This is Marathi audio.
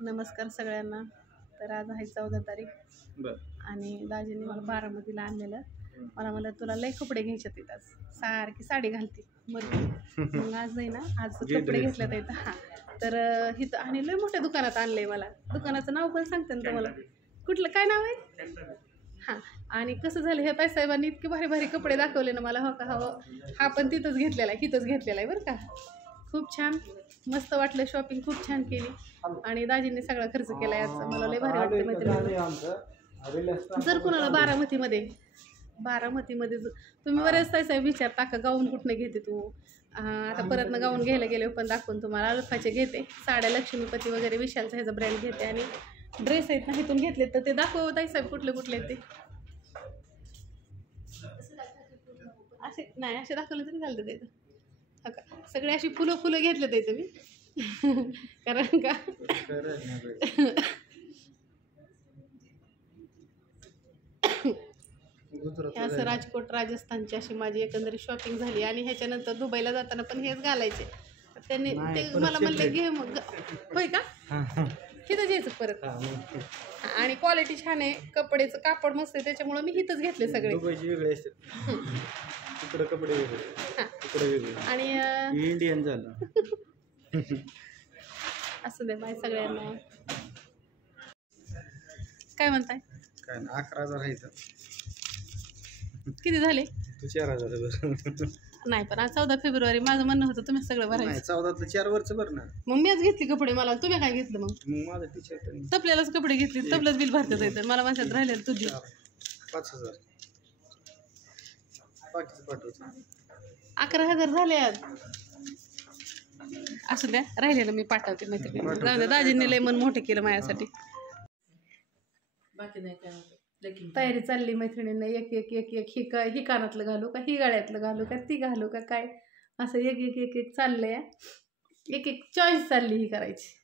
नमस्कार सगळ्यांना. तर आज आहे 14 तारीख आणि दाजींनी मला बारामतीला आणलेलं. मला म्हणलं तुला लय कपडे घ्यायचे तिथं, सारखी साडी घालते मग आज आहे ना, आज कपडे घेतले इथं. हां, तर इथं आणि लय मोठ्या दुकानात आणलंय. मला दुकानाचं नाव पण सांगते ना तुम्हाला, कुठलं काय नाव आहे. हां, आणि कसं झालं, हे ताईसाहेबांनी इतके भारी भारी कपडे दाखवले ना मला. हो का, हो, हा पण तिथंच घेतलेला आहे, तिथंच घेतलेला आहे बरं का. खूप छान, मस्त वाटलं. शॉपिंग खूप छान केली आणि दाजींनी सगळा खर्च केला याचा. मला लय भारी वाटतं मैत्रिणी. जर कुणाला बारामतीमध्ये तुम्ही बरेच ताईसाहेब विचारता का गाऊन कुठनं घेते तू. आता परत गाऊन घ्यायला गेले पण दाखवून तुम्हाला. अल्फाचे घेते, साड्या लक्ष्मीपती वगैरे विशालचा ह्याचा ब्रँड घेते आणि ड्रेस आहेत ना इथून घेतले. तर ते दाखव ताईसाहेब कुठले कुठले आहेत ते. असे नाही, असे दाखवले तरी चालतं ते. का सगळे अशी फुलं घेतले ते मी कारण का असं राजकोट राजस्थानची अशी माझी एकंदरीत शॉपिंग झाली. आणि ह्याच्यानंतर दुबईला जाताना पण हेच घालायचे. त्यांनी ते मला म्हणले घे मग. होय का, हिथं घ्यायचं परत. आणि क्वालिटी छान आहे, कपड्याचं कापड मस्त आहे, त्याच्यामुळे मी हिथंच घेतले सगळे. कपडे वेगळे आणि इंडियन झालं. असं दे बाय सगळ्यांना. काय म्हणताय? काय 11,000 आहे. किती झाले? तू 4,000 नाही, पण आज 14 फेब्रुवारी माझं म्हणणं होतं तुम्ही सगळं भरायचं. 14 4 वरच भरणार. मग मीच घेतली कपडे. मला तुम्ही काय घेतलं मग? माझं टी शर्ट तपल्यालाच कपडे घेतली. तपलंच बिल भरतात येतं मला. माझ्यात राहिलेलं तुझी 5,000 बाकीचं पाठवतो. 11,000 झाले आज. असू द्या, राहिलेलं मी पाठवते मैत्रिणी. जाऊ द्या, दाजींनी लय मन मोठे केलं माझ्यासाठी. बाकी नाही काय. तयारी चालली मैत्रिणींना. एक एक एक एक ही कानातलं घालू का, ही गळ्यातलं घालू का, ती घालू का काय, असं एक एक एक एक चाललंय. एक एक चॉईस चालली ही करायची.